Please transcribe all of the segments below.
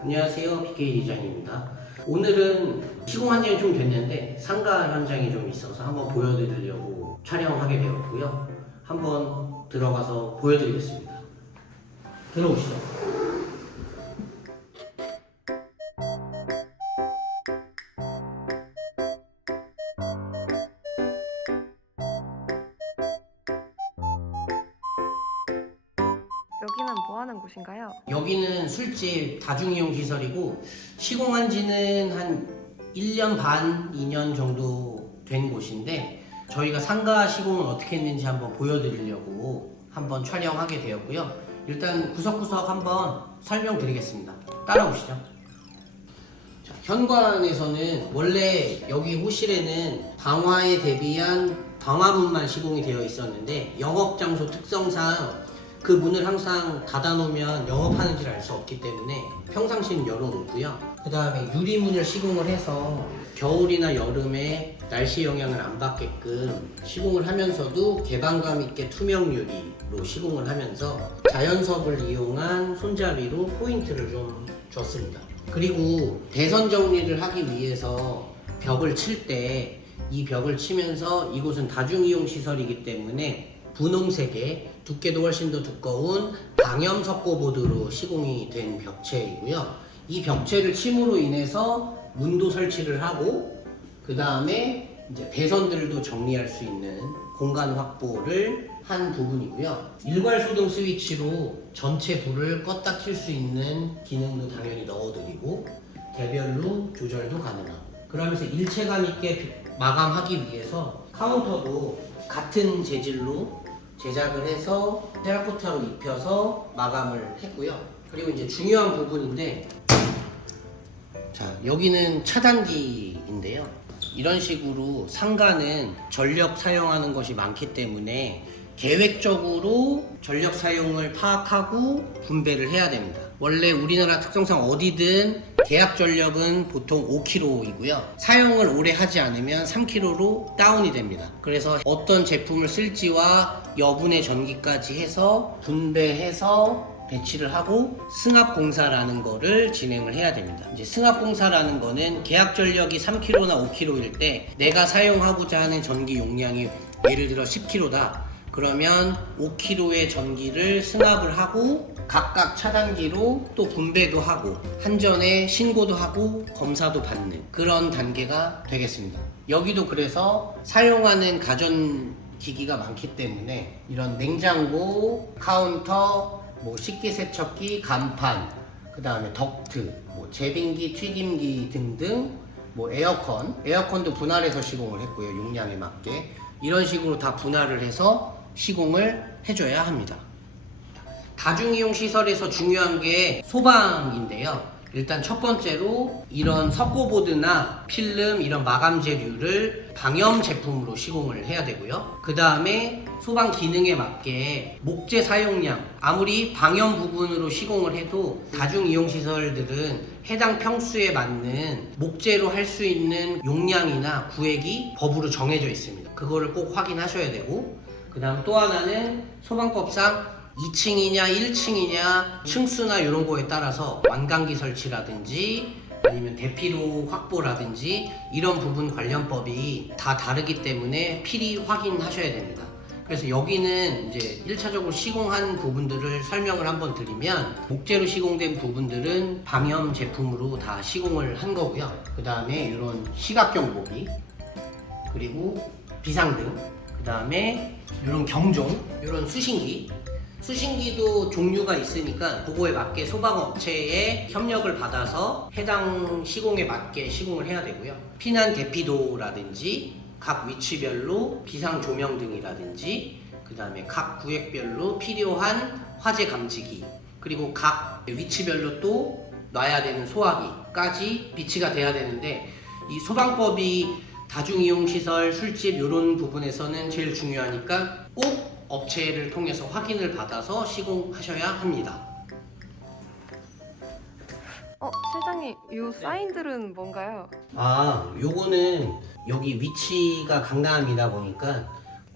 안녕하세요, BK 디자인입니다. 오늘은 시공한 지는 좀 됐는데 상가 현장이 좀 있어서 한번 보여드리려고 촬영하게 되었고요. 한번 들어가서 보여드리겠습니다. 들어오시죠. 여기는 뭐 하는 곳인가요? 여기는 술집 다중이용 시설이고 시공한 지는 한 1년 반, 2년 정도 된 곳인데 저희가 상가 시공을 어떻게 했는지 한번 보여드리려고 한번 촬영하게 되었고요. 일단 구석구석 한번 설명드리겠습니다. 따라오시죠. 자, 현관에서는 원래 여기 호실에는 방화에 대비한 방화문만 시공이 되어 있었는데 영업장소 특성상 그 문을 항상 닫아놓으면 영업하는지를 알 수 없기 때문에 평상시는 열어놓고요. 그 다음에 유리문을 시공을 해서 겨울이나 여름에 날씨 영향을 안 받게끔 시공을 하면서도 개방감 있게 투명 유리로 시공을 하면서 자연석을 이용한 손잡이로 포인트를 좀 줬습니다. 그리고 대선 정리를 하기 위해서 벽을 칠 때 이 벽을 치면서 이곳은 다중이용 시설이기 때문에 분홍색의 두께도 훨씬 더 두꺼운 방염 석고보드로 시공이 된 벽체이고요. 이 벽체를 침으로 인해서 문도 설치를 하고 그 다음에 이제 배선들도 정리할 수 있는 공간 확보를 한 부분이고요. 일괄 소등 스위치로 전체 불을 껐다 킬 수 있는 기능도 당연히 넣어드리고 개별로 조절도 가능하고 그러면서 일체감 있게 마감하기 위해서 카운터도 같은 재질로 제작을 해서 테라코타로 입혀서 마감을 했고요. 그리고 이제 중요한 부분인데, 자, 여기는 차단기인데요. 이런 식으로 상가는 전력 사용하는 것이 많기 때문에 계획적으로 전력 사용을 파악하고 분배를 해야 됩니다. 원래 우리나라 특성상 어디든 계약 전력은 보통 5kg이고요. 사용을 오래 하지 않으면 3kg로 다운이 됩니다. 그래서 어떤 제품을 쓸지와 여분의 전기까지 해서 분배해서 배치를 하고 승합공사라는 거를 진행을 해야 됩니다. 이제 승합공사라는 거는 계약 전력이 3kg나 5kg일 때 내가 사용하고자 하는 전기 용량이 예를 들어 10kg다. 그러면 5kg의 전기를 승합을 하고 각각 차단기로 또 분배도 하고 한전에 신고도 하고 검사도 받는 그런 단계가 되겠습니다. 여기도 그래서 사용하는 가전기기가 많기 때문에 이런 냉장고, 카운터, 식기세척기, 간판, 그 다음에 덕트, 제빙기, 튀김기 등등 에어컨도 분할해서 시공을 했고요. 용량에 맞게 이런 식으로 다 분할을 해서 시공을 해줘야 합니다. 다중이용 시설에서 중요한 게 소방인데요. 일단 첫 번째로 이런 석고보드나 필름 이런 마감재류를 방염 제품으로 시공을 해야 되고요. 그 다음에 소방 기능에 맞게 목재 사용량, 아무리 방염 부분으로 시공을 해도 다중이용 시설들은 해당 평수에 맞는 목재로 할 수 있는 용량이나 구획이 법으로 정해져 있습니다. 그거를 꼭 확인하셔야 되고, 그 다음 또 하나는 소방법상 2층이냐 1층이냐 층수나 이런 거에 따라서 완강기 설치라든지 아니면 대피로 확보라든지 이런 부분 관련법이 다 다르기 때문에 필히 확인하셔야 됩니다. 그래서 여기는 이제 1차적으로 시공한 부분들을 설명을 한번 드리면 목재로 시공된 부분들은 방염 제품으로 다 시공을 한 거고요. 그 다음에 이런 시각경보기 그리고 비상등, 그 다음에 이런 경종, 이런 수신기도 종류가 있으니까 그거에 맞게 소방업체의 협력을 받아서 해당 시공에 맞게 시공을 해야 되고요. 피난 대피도라든지 각 위치별로 비상 조명 등이라든지 그 다음에 각 구획별로 필요한 화재 감지기 그리고 각 위치별로 또 놔야 되는 소화기까지 비치가 돼야 되는데 이 소방법이 다중이용시설, 술집 이런 부분에서는 제일 중요하니까 꼭 업체를 통해서 확인을 받아서 시공하셔야 합니다. 실장님, 이 사인들은 뭔가요? 요거는 여기 위치가 강남이다 보니까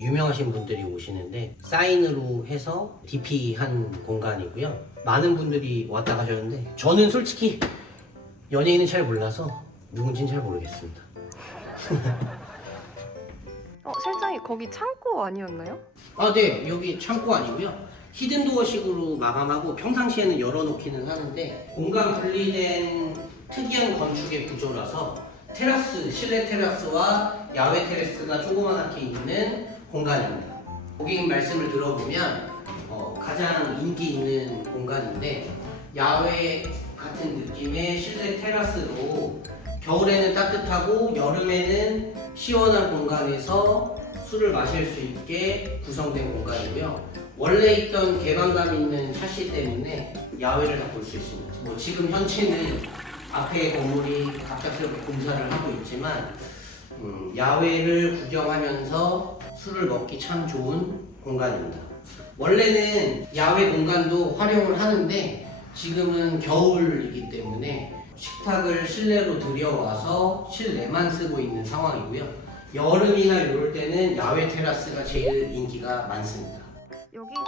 유명하신 분들이 오시는데 사인으로 해서 DP한 공간이고요. 많은 분들이 왔다 가셨는데 저는 솔직히 연예인은 잘 몰라서 누군지는 잘 모르겠습니다. 실장님 거기 창고 아니었나요? 아, 네. 여기 창고 아니고요. 히든도어식으로 마감하고 평상시에는 열어놓기는 하는데 공간 분리된 특이한 건축의 구조라서 테라스, 실내 테라스와 야외 테라스가 조그맣게 있는 공간입니다. 고객님 말씀을 들어보면 가장 인기 있는 공간인데 야외 같은 느낌의 실내 테라스로 겨울에는 따뜻하고 여름에는 시원한 공간에서 술을 마실 수 있게 구성된 공간이고요. 원래 있던 개방감 있는 샤시 때문에 야외를 다 볼 수 있습니다. 뭐 지금 현재는 앞에 건물이 갑작스럽게 공사를 하고 있지만 야외를 구경하면서 술을 먹기 참 좋은 공간입니다. 원래는 야외 공간도 활용을 하는데 지금은 겨울이기 때문에 식탁을 실내로 들여와서 실내만 쓰고 있는 상황이고요. 여름이나 이럴 때는 야외 테라스가 제일 인기가 많습니다. 여기가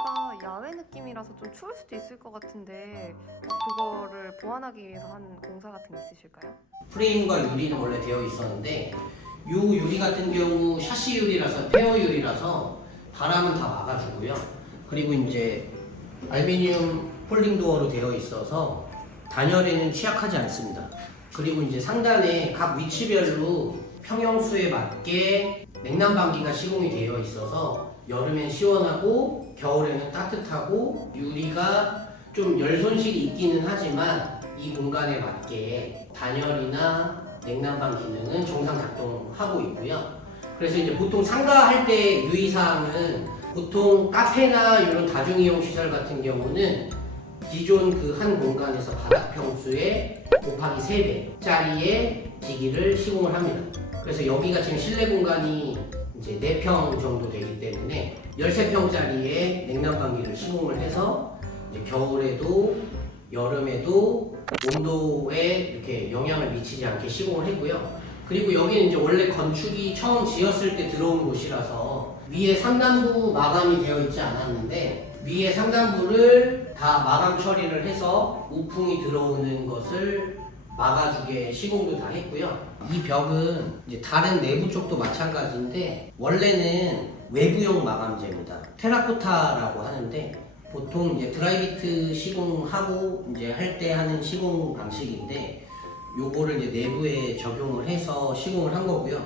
야외 느낌이라서 좀 추울 수도 있을 것 같은데 그거를 보완하기 위해서 한 공사 같은 게 있으실까요? 프레임과 유리는 원래 되어 있었는데 이 유리 같은 경우 샤시 유리라서 페어 유리라서 바람은 다 막아주고요. 그리고 이제 알루미늄 폴딩 도어로 되어 있어서 단열에는 취약하지 않습니다. 그리고 이제 상단에 각 위치별로 평형수에 맞게 냉난방기가 시공이 되어 있어서 여름엔 시원하고 겨울에는 따뜻하고 유리가 좀 열손실이 있기는 하지만 이 공간에 맞게 단열이나 냉난방 기능은 정상 작동하고 있고요. 그래서 이제 보통 상가할 때 유의사항은 보통 카페나 이런 다중이용 시설 같은 경우는 기존 그 한 공간에서 바닥 평수에 곱하기 3배짜리의 기기를 시공을 합니다. 그래서 여기가 지금 실내 공간이 이제 4평 정도 되기 때문에 13평짜리의 냉난방기를 시공을 해서 이제 겨울에도 여름에도 온도에 이렇게 영향을 미치지 않게 시공을 했고요. 그리고 여기는 이제 원래 건축이 처음 지었을 때 들어온 곳이라서 위에 상단부 마감이 되어 있지 않았는데 위에 상단부를 다 마감 처리를 해서 우풍이 들어오는 것을 막아주게 시공도 다 했고요. 이 벽은 이제 다른 내부 쪽도 마찬가지인데 원래는 외부용 마감재입니다. 테라코타라고 하는데 보통 이제 드라이비트 시공하고 이제 할 때 하는 시공 방식인데 요거를 이제 내부에 적용을 해서 시공을 한 거고요.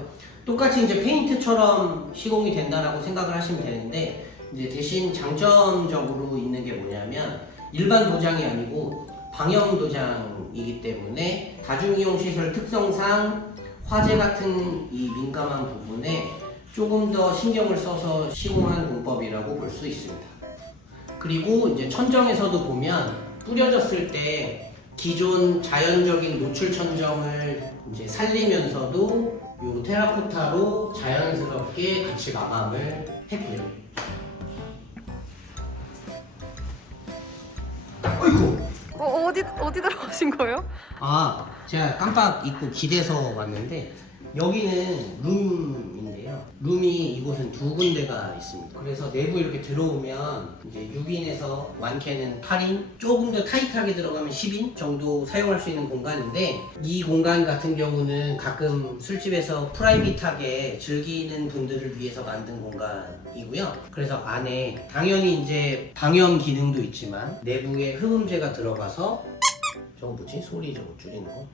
똑같이 이제 페인트처럼 시공이 된다라고 생각을 하시면 되는데 이제 대신 장점적으로 있는 게 뭐냐면 일반 도장이 아니고 방형 도장이기 때문에 다중이용 시설 특성상 화재 같은 이 민감한 부분에 조금 더 신경을 써서 시공한 공법이라고 볼 수 있습니다. 그리고 이제 천정에서도 보면 뿌려졌을 때 기존 자연적인 노출 천정을 이제 살리면서도 요 테라코타로 자연스럽게 같이 마감을 했고요. 어이구! 어디 들어가신 거예요? 아, 제가 깜빡 잊고 기대서 왔는데 여기는 룸인데요. 룸이 이곳은 2군데가 있습니다. 그래서 내부 이렇게 들어오면 이제 6인에서 많게는 8인, 조금 더 타이트하게 들어가면 10인 정도 사용할 수 있는 공간인데 이 공간 같은 경우는 가끔 술집에서 프라이빗하게 즐기는 분들을 위해서 만든 공간이고요. 그래서 안에 당연히 이제 방염 기능도 있지만 내부에 흡음재가 들어가서 저거 뭐지? 소리 저거 줄이는 거?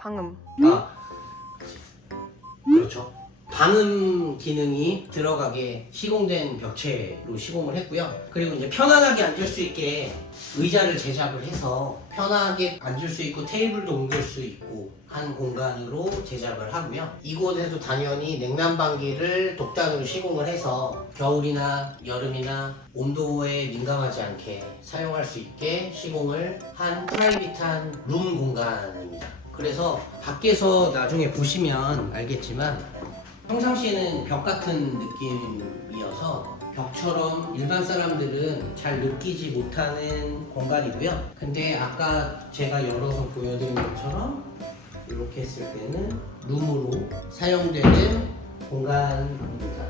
방음. 아, 그렇죠. 방음 기능이 들어가게 시공된 벽체로 시공을 했고요. 그리고 이제 편안하게 앉을 수 있게 의자를 제작을 해서 편하게 앉을 수 있고 테이블도 옮길 수 있고 한 공간으로 제작을 하고요. 이곳에도 당연히 냉난방기를 독단으로 시공을 해서 겨울이나 여름이나 온도에 민감하지 않게 사용할 수 있게 시공을 한 프라이빗한 룸 공간입니다. 그래서 밖에서 나중에 보시면 알겠지만 평상시에는 벽 같은 느낌이어서 벽처럼 일반 사람들은 잘 느끼지 못하는 공간이고요. 근데 아까 제가 열어서 보여드린 것처럼 이렇게 했을 때는 룸으로 사용되는 공간입니다.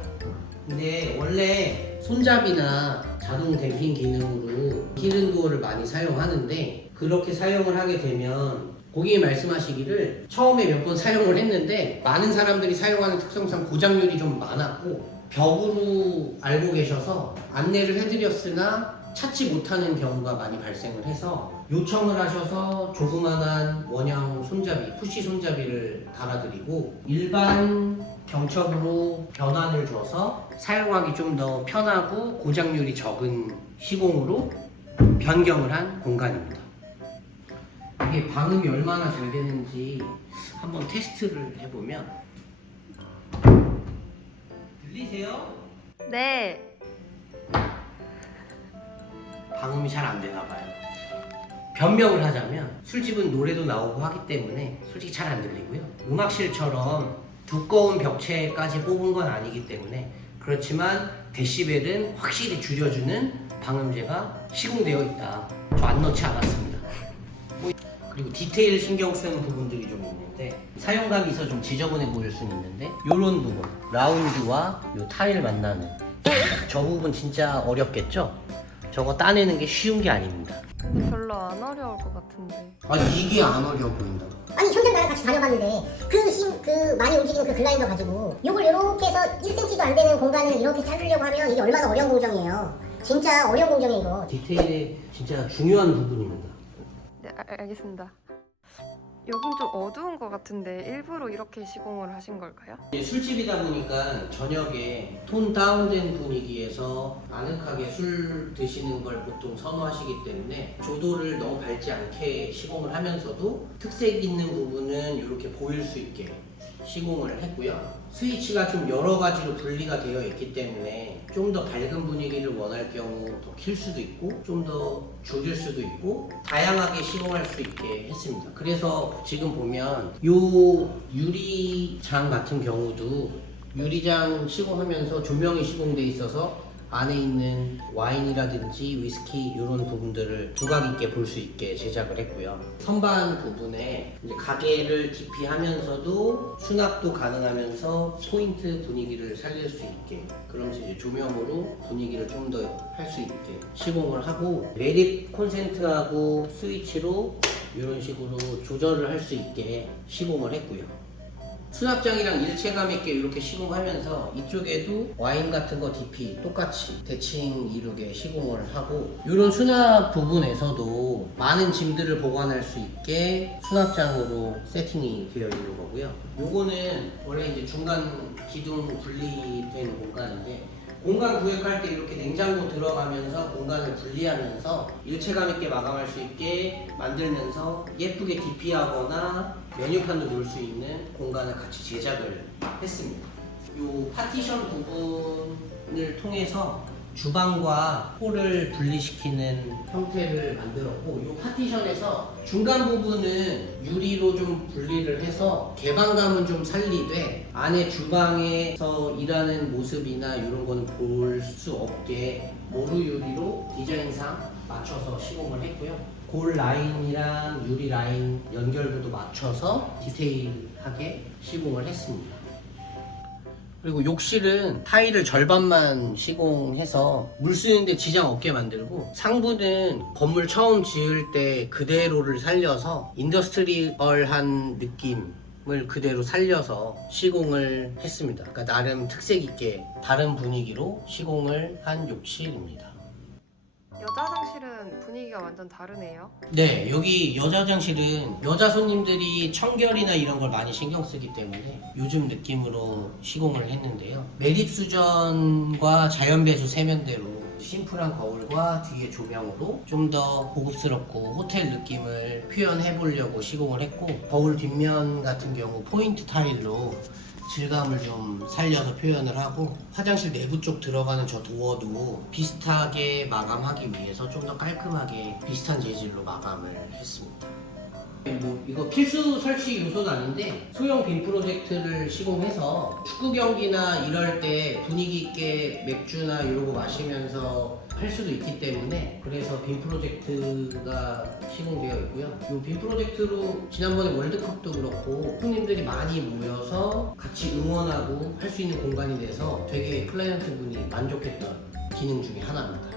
근데 원래 손잡이나 자동 댐핑 기능으로 히든도어를 많이 사용하는데 그렇게 사용을 하게 되면 고객이 말씀하시기를 처음에 몇 번 사용을 했는데 많은 사람들이 사용하는 특성상 고장률이 좀 많았고 벽으로 알고 계셔서 안내를 해드렸으나 찾지 못하는 경우가 많이 발생을 해서 요청을 하셔서 조그만한 원형 손잡이, 푸시 손잡이를 달아드리고 일반 경첩으로 변환을 줘서 사용하기 좀 더 편하고 고장률이 적은 시공으로 변경을 한 공간입니다. 이게 방음이 얼마나 잘 되는지 한번 테스트를 해보면 들리세요? 네. 방음이 잘 안 되나 봐요. 변명을 하자면 술집은 노래도 나오고 하기 때문에 솔직히 잘 안 들리고요. 음악실처럼 두꺼운 벽체까지 뽑은 건 아니기 때문에 그렇지만 데시벨은 확실히 줄여주는 방음제가 시공되어 있다. 저 안 넣지 않았습니다. 그리고 디테일 신경 쓰는 부분들이 좀 있는데 사용감이 있어 좀 지저분해 보일 수는 있는데 요런 부분 라운드와 요 타일 만나는 저 부분 진짜 어렵겠죠? 저거 따내는 게 쉬운 게 아닙니다. 근데 별로 안 어려울 것 같은데. 아니 이게 안 어려워 보인다. 아니 형님 나랑 같이 다녀봤는데 그 많이 움직이는 그 글라이더 가지고 요걸 이렇게 해서 1cm도 안 되는 공간을 이렇게 자르려고 하면 이게 얼마나 어려운 공정이에요. 진짜 어려운 공정이에요 이거. 디테일이 진짜 중요한 부분입니다. 네, 알겠습니다. 여긴 좀 어두운 것 같은데 일부러 이렇게 시공을 하신 걸까요? 술집이다 보니까 저녁에 톤 다운된 분위기에서 아늑하게 술 드시는 걸 보통 선호하시기 때문에 조도를 너무 밝지 않게 시공을 하면서도 특색 있는 부분은 이렇게 보일 수 있게 시공을 했고요. 스위치가 좀 여러 가지로 분리가 되어 있기 때문에 좀 더 밝은 분위기를 원할 경우 더 킬 수도 있고 좀 더 줄일 수도 있고 다양하게 시공할 수 있게 했습니다. 그래서 지금 보면 요 유리장 같은 경우도 유리장 시공하면서 조명이 시공돼 있어서 안에 있는 와인이라든지 위스키 이런 부분들을 두각 있게 볼 수 있게 제작을 했고요. 선반 부분에 이제 가게를 기피하면서도 수납도 가능하면서 포인트 분위기를 살릴 수 있게 그러면서 이제 조명으로 분위기를 좀 더 할 수 있게 시공을 하고 매립 콘센트하고 스위치로 이런 식으로 조절을 할 수 있게 시공을 했고요. 수납장이랑 일체감 있게 이렇게 시공하면서 이쪽에도 와인 같은 거 DP 똑같이 대칭 이루게 시공을 하고 이런 수납 부분에서도 많은 짐들을 보관할 수 있게 수납장으로 세팅이 되어 있는 거고요. 요거는 원래 이제 중간 기둥 분리된 공간인데 공간 구획할 때 이렇게 냉장고 들어가면서 공간을 분리하면서 일체감 있게 마감할 수 있게 만들면서 예쁘게 DP하거나 메뉴판도 놓을 수 있는 공간을 같이 제작을 했습니다. 이 파티션 부분을 통해서 주방과 홀을 분리시키는 형태를 만들었고 이 파티션에서 중간 부분은 유리로 좀 분리를 해서 개방감은 좀 살리되 안에 주방에서 일하는 모습이나 이런 거는 볼 수 없게 모루 유리로 디자인상 맞춰서 시공을 했고요. 골 라인이랑 유리 라인 연결부도 맞춰서 디테일하게 시공을 했습니다. 그리고 욕실은 타일을 절반만 시공해서 물 쓰는데 지장 없게 만들고 상부는 건물 처음 지을 때 그대로를 살려서 인더스트리얼한 느낌을 그대로 살려서 시공을 했습니다. 그러니까 나름 특색 있게 다른 분위기로 시공을 한 욕실입니다. 여자 화장실은 분위기가 완전 다르네요. 네, 여기 여자 화장실은 여자 손님들이 청결이나 이런 걸 많이 신경 쓰기 때문에 요즘 느낌으로 시공을 했는데요. 매립 수전과 자연 배수 세면대로 심플한 거울과 뒤에 조명으로 좀 더 고급스럽고 호텔 느낌을 표현해 보려고 시공을 했고 거울 뒷면 같은 경우 포인트 타일로 질감을 좀 살려서 표현을 하고 화장실 내부 쪽 들어가는 저 도어도 비슷하게 마감하기 위해서 좀 더 깔끔하게 비슷한 재질로 마감을 했습니다. 뭐 이거 필수 설치 요소는 아닌데 소형 빔 프로젝트를 시공해서 축구 경기나 이럴 때 분위기 있게 맥주나 이러고 마시면서 할 수도 있기 때문에 그래서 빔 프로젝트가 시공되어 있고요. 이 빔 프로젝트로 지난번에 월드컵도 그렇고 손님들이 많이 모여서 같이 응원하고 할 수 있는 공간이 돼서 되게 클라이언트 분이 만족했던 기능 중에 하나입니다.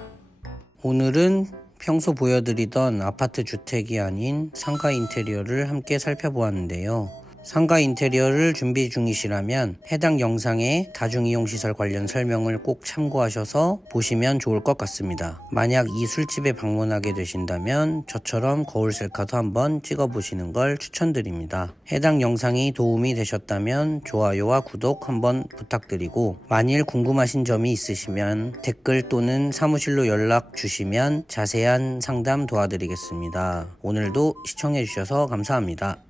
오늘은 평소 보여드리던 아파트 주택이 아닌 상가 인테리어를 함께 살펴보았는데요. 상가 인테리어를 준비 중이시라면 해당 영상에 다중이용시설 관련 설명을 꼭 참고하셔서 보시면 좋을 것 같습니다. 만약 이 술집에 방문하게 되신다면 저처럼 거울 셀카도 한번 찍어보시는 걸 추천드립니다. 해당 영상이 도움이 되셨다면 좋아요와 구독 한번 부탁드리고 만일 궁금하신 점이 있으시면 댓글 또는 사무실로 연락 주시면 자세한 상담 도와드리겠습니다. 오늘도 시청해주셔서 감사합니다.